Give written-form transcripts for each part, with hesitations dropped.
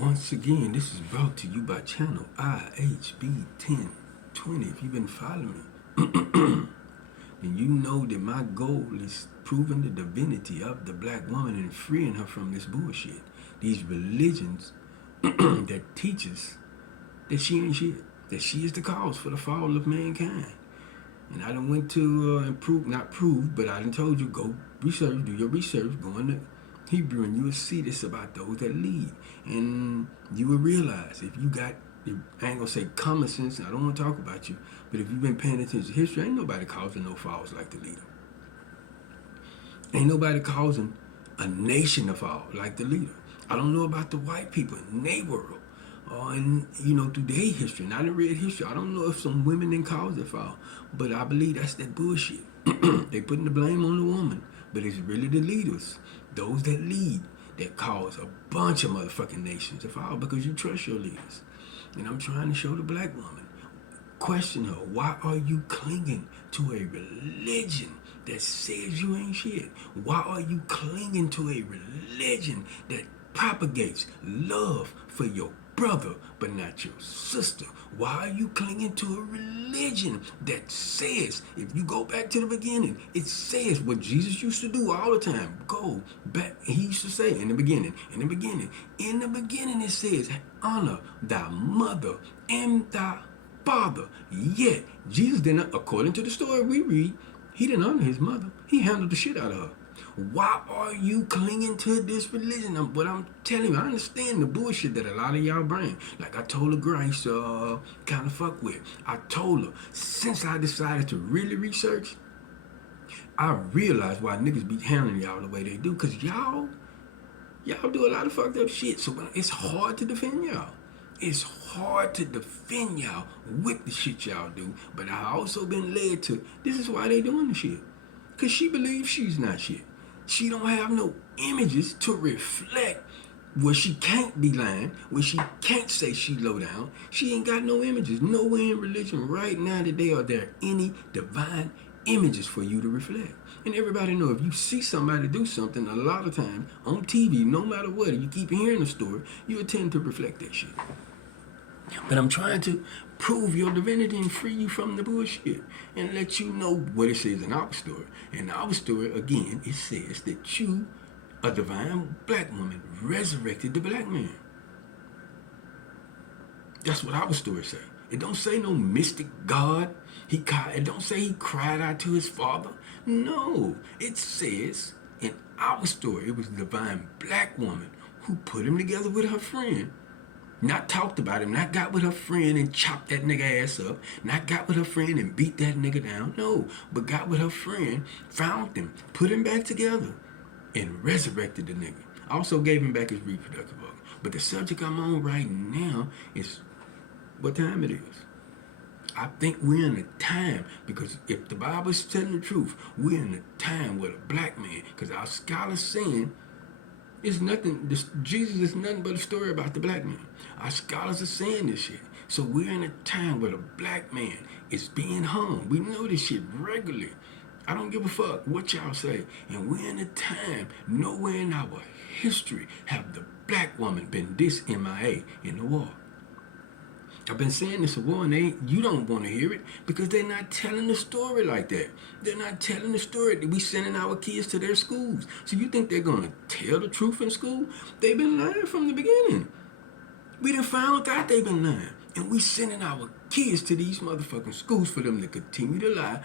Once again, this is brought to you by channel IHB1020. If you've been following me, then you know that my goal is proving the divinity of the black woman and freeing her from this bullshit. These religions that teaches that she ain't shit, that she is the cause for the fall of mankind. And I done went to not prove, but I done told you, go research, do your research, go into Hebrew, and you will see this about those that lead. And you will realize if you got, I ain't gonna say common sense, I don't want to talk about you, but if you've been paying attention to history, ain't nobody causing no falls like the leader. Ain't nobody causing a nation to fall like the leader. I don't know about the white people in their world, and through their history. And I didn't read history. I don't know if some women didn't cause it fall, but I believe that's that bullshit. They putting the blame on the woman, but it's really the leaders, those that lead, that cause a bunch of motherfucking nations to fall because you trust your leaders. And I'm trying to show the black woman, question her, why are you clinging to a religion that says you ain't shit? Why are you clinging to a religion that propagates love for your brother but not your sister? Why are you clinging to a religion that says, if you go back to the beginning, it says what Jesus used to do all the time. Go back. He used to say in the beginning it says, honor thy mother and thy father. Yet Jesus didn't, according to the story we read, he didn't honor his mother. He handled the shit out of her. Why are you clinging to this religion? What I'm telling you, I understand the bullshit that a lot of y'all bring. Like I told a girl I used to kind of fuck with. I told her, since I decided to really research, I realized why niggas be handling y'all the way they do. Because y'all do a lot of fucked up shit. So it's hard to defend y'all. It's hard to defend y'all with the shit y'all do. But I also been led to, this is why they doing the shit. Because she believes she's not shit. She don't have no images to reflect where she can't be lying, where she can't say she low down. She ain't got no images. Nowhere in religion right now today are there any divine images for you to reflect. And everybody know if you see somebody do something a lot of times on TV, no matter what, you keep hearing the story, you tend to reflect that shit. But I'm trying to prove your divinity and free you from the bullshit and let you know what it says in our story. In our story, again, it says that you, a divine black woman, resurrected the black man. That's what our story say. It don't say no mystic God. It don't say he cried out to his father. No, it says in our story, it was the divine black woman who put him together with her friend. Not talked about him, not got with her friend and chopped that nigga ass up, not got with her friend and beat that nigga down, no, but got with her friend, found him, put him back together, and resurrected the nigga. Also gave him back his reproductive organ. But the subject I'm on right now is what time it is. I think we're in a time, because if the Bible is telling the truth, we're in a time where the black man, because our scholars saying, it's nothing, Jesus is nothing but a story about the black man. Our scholars are saying this shit. So we're in a time where the black man is being hung. We know this shit regularly. I don't give a fuck what y'all say. And we're in a time, nowhere in our history have the black woman been this MIA in the war. I've been saying this a while, and you don't want to hear it because they're not telling the story like that. They're not telling the story that we sending our kids to their schools. So you think they're going to tell the truth in school? They've been lying from the beginning. We done found out they've been lying. And we sending our kids to these motherfucking schools for them to continue to lie,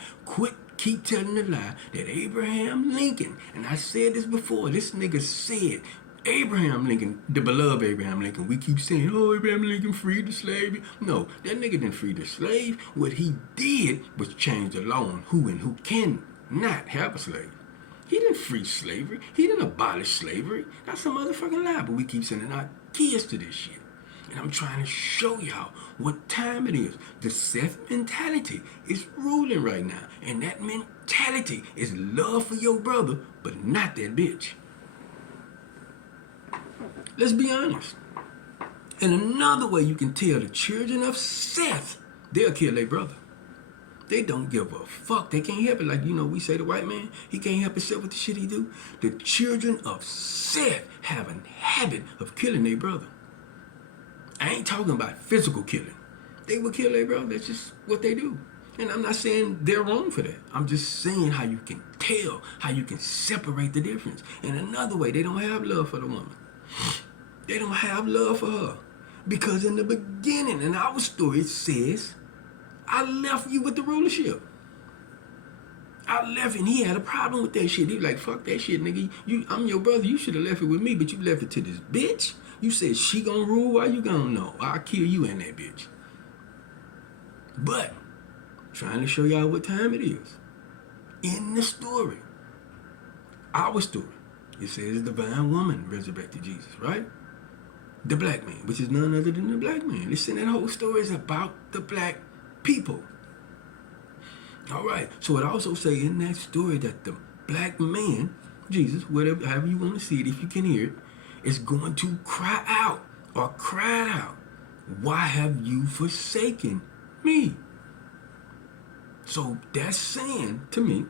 keep telling the lie that Abraham Lincoln, and I said this before, this nigga said, Abraham Lincoln, the beloved Abraham Lincoln, we keep saying, oh, Abraham Lincoln freed the slave. No, that nigga didn't free the slave. What he did was change the law on who and who cannot have a slave. He didn't free slavery. He didn't abolish slavery. That's a motherfucking lie, but we keep sending our kids to this shit. And I'm trying to show y'all what time it is. The Seth mentality is ruling right now. And that mentality is love for your brother, but not that bitch. Let's be honest. And another way you can tell the children of Seth, they'll kill their brother. They don't give a fuck. They can't help it. Like, we say the white man, he can't help himself with the shit he do. The children of Seth have a habit of killing their brother. I ain't talking about physical killing. They will kill their brother. That's just what they do. And I'm not saying they're wrong for that. I'm just saying how you can tell, how you can separate the difference. And another way, they don't have love for the woman. They don't have love for her. Because in the beginning, in our story, it says, I left you with the rulership. I left, and he had a problem with that shit. He was like, fuck that shit, nigga. I'm your brother. You should have left it with me, but you left it to this bitch. You said she gonna rule. Why you gonna know? I'll kill you and that bitch. But, trying to show y'all what time it is. In the story, our story, it says the divine woman resurrected Jesus, right? The black man, which is none other than the black man. Listen, that whole story is about the black people. All right, so it also say in that story that the black man, Jesus, whatever, however you want to see it, if you can hear it, is going to cry out or cried out, why have you forsaken me? So that's saying to me,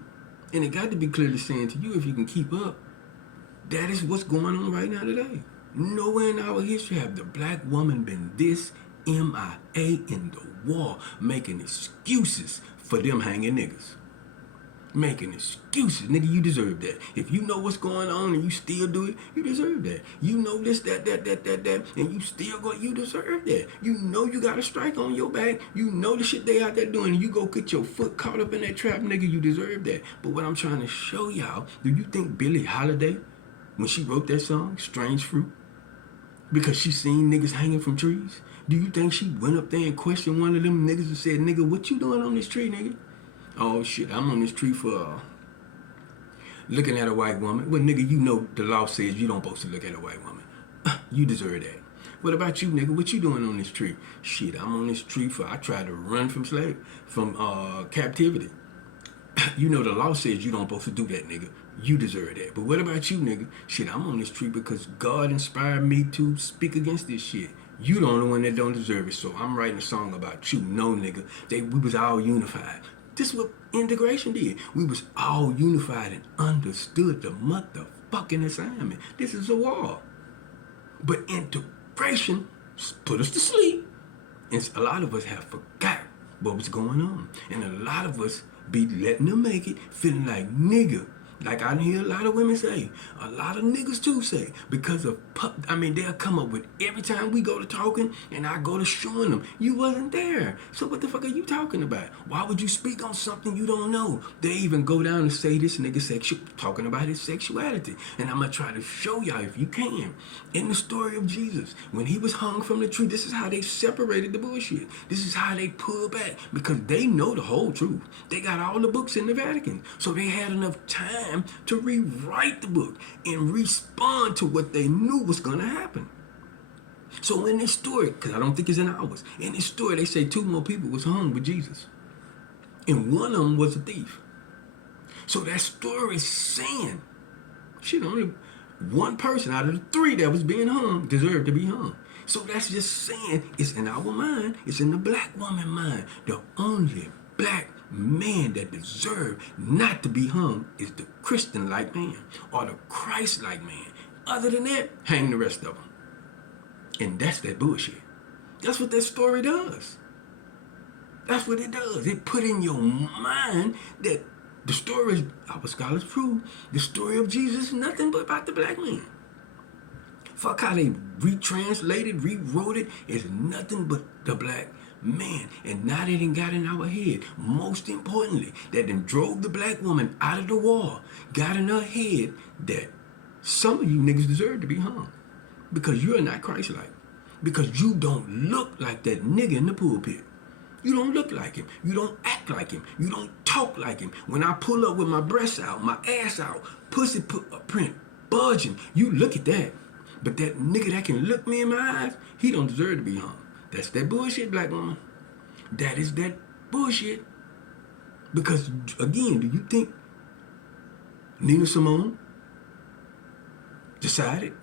and it got to be clearly saying to you if you can keep up, that is what's going on right now today. Nowhere in our history have the black woman been this MIA in the wall, making excuses for them hanging niggas. Making excuses. Nigga, you deserve that. If you know what's going on and you still do it, you deserve that. You know this, that, and you still go, you deserve that. You know you got a strike on your back. You know the shit they out there doing, and you go get your foot caught up in that trap, nigga, you deserve that. But what I'm trying to show y'all, do you think Billie Holiday, when she wrote that song, Strange Fruit, because she seen niggas hanging from trees, do you think she went up there and questioned one of them niggas and said, nigga, what you doing on this tree, nigga? Oh, shit, I'm on this tree for looking at a white woman. Well, nigga, you know the law says you don't supposed to look at a white woman. You deserve that. What about you, nigga? What you doing on this tree? Shit, I'm on this tree for, I tried to run from captivity. You know the law says you don't supposed to do that, nigga. You deserve that. But what about you, nigga? Shit, I'm on this tree because God inspired me to speak against this shit. You the only one that don't deserve it, so I'm writing a song about you. No, nigga. We was all unified. This is what integration did. We was all unified and understood the motherfucking assignment. This is a war. But integration put us to sleep. And a lot of us have forgot what was going on. And a lot of us be letting them make it, feeling like, nigga, like I hear a lot of women say, a lot of niggas too say, because of, they'll come up with every time we go to talking and I go to showing them, you wasn't there. So what the fuck are you talking about? Why would you speak on something you don't know? They even go down and say this nigga talking about his sexuality. And I'm going to try to show y'all, if you can, in the story of Jesus, when he was hung from the tree, this is how they separated the bullshit. This is how they pull back, because they know the whole truth. They got all the books in the Vatican. So they had enough time to rewrite the book and respond to what they knew was going to happen. So in this story, because I don't think it's in ours, in this story they say 2 more people was hung with Jesus. And one of them was a thief. So that story is saying, shit, only one person out of the 3 that was being hung deserved to be hung. So that's just saying it's in our mind, it's in the black woman mind. The only black man that deserved not to be hung is the Christian-like man or the Christ-like man. Other than that, hang the rest of them. And that's that bullshit. That's what that story does. That's what it does. It put in your mind that the story, our scholars prove, the story of Jesus is nothing but about the black man. Fuck how they retranslated, rewrote it. It's nothing but the black man. And now they done got in our head. Most importantly, that done drove the black woman out of the wall, got in her head that some of you niggas deserve to be hung. Because you're not Christ-like. Because you don't look like that nigga in the pulpit. You don't look like him. You don't act like him. You don't talk like him. When I pull up with my breasts out, my ass out, pussy print budging, you look at that. But that nigga that can look me in my eyes, he don't deserve to be hung. That's that bullshit, black woman. That is that bullshit. Because, again, do you think Nina Simone decided,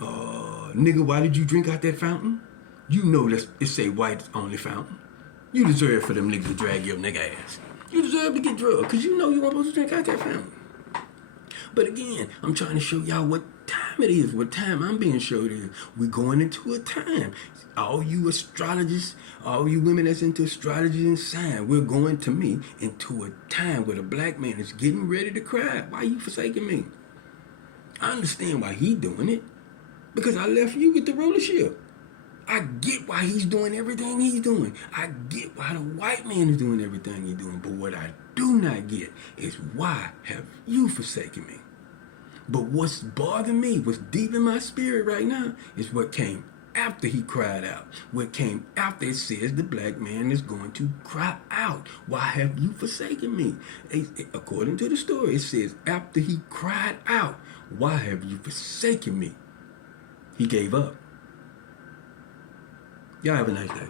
nigga, why did you drink out that fountain? You know it say white only fountain. You deserve for them niggas to drag your nigga ass. You deserve to get drugged because you know you weren't supposed to drink out that fountain. But again, I'm trying to show y'all what time it is, what time I'm being showed is. We're going into a time. All you astrologists, all you women that's into astrology and sign, we're going to me into a time where the black man is getting ready to cry. Why you forsaking me? I understand why he doing it. Because I left you with the rulership. I get why he's doing everything he's doing. I get why the white man is doing everything he's doing. But what I do not get is why have you forsaken me? But what's bothering me, what's deep in my spirit right now, is what came after he cried out. What came after it says the black man is going to cry out. Why have you forsaken me? According to the story, it says after he cried out, why have you forsaken me? He gave up. Y'all have a nice day.